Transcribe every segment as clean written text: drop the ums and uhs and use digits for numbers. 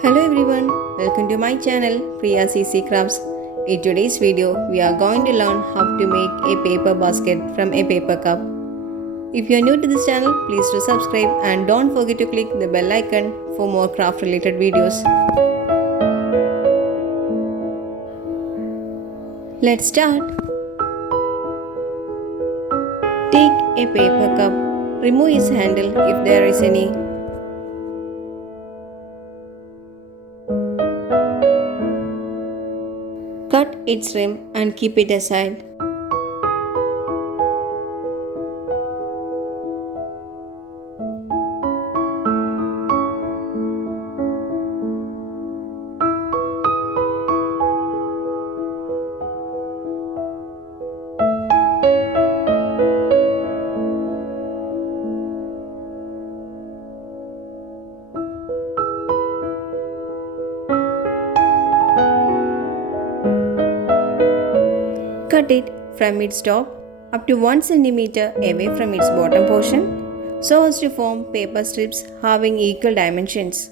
Hello everyone, welcome to my channel Priya Easy Crafts. In today's video, we are going to learn how to make a paper basket from a paper cup. If you are new to this channel, please do subscribe and don't forget to click the bell icon for more craft related videos. Let's start. Take a paper cup, remove its handle if there is any. Cut its rim and keep it aside. Cut it from its top up to 1 centimeter away from its bottom portion so as to form paper strips having equal dimensions.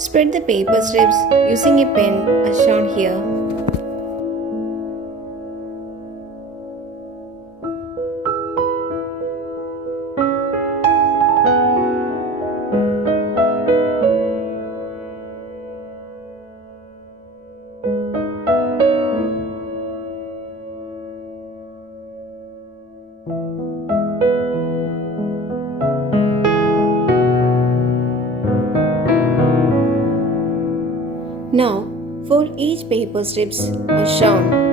Spread the paper strips using a pen as shown here. Now, fold each paper strips as shown.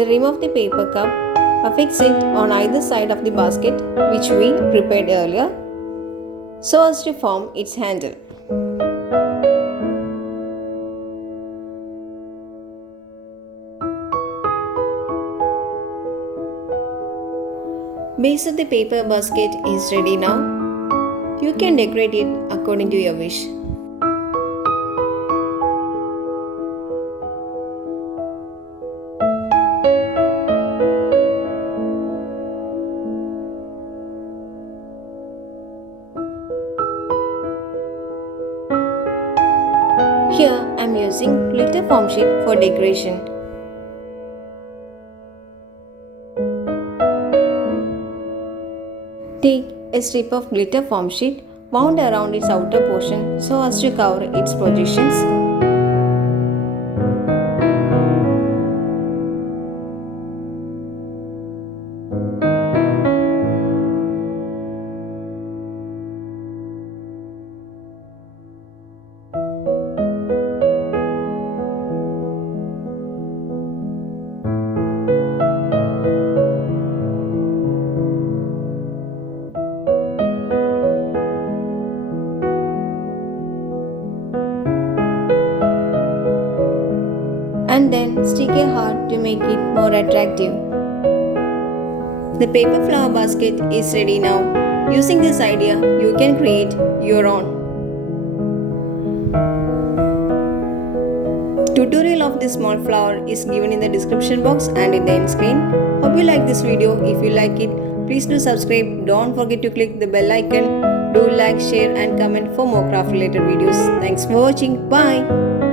the rim of the paper cup, affix it on either side of the basket which we prepared earlier so as to form its handle. Base of the paper basket is ready now. You can decorate it according to your wish. Here I am using glitter foam sheet for decoration. Take a strip of glitter foam sheet, wound around its outer portion so as to cover its projections. And then stick a heart to make it more attractive. The paper flower basket is ready now. Using this idea, you can create your own. Tutorial of this small flower is given in the description box and in the end screen. Hope you like this video. If you like it, please do subscribe. Don't forget to click the bell icon. Do like, share and comment for more craft related videos. Thanks for watching. Bye.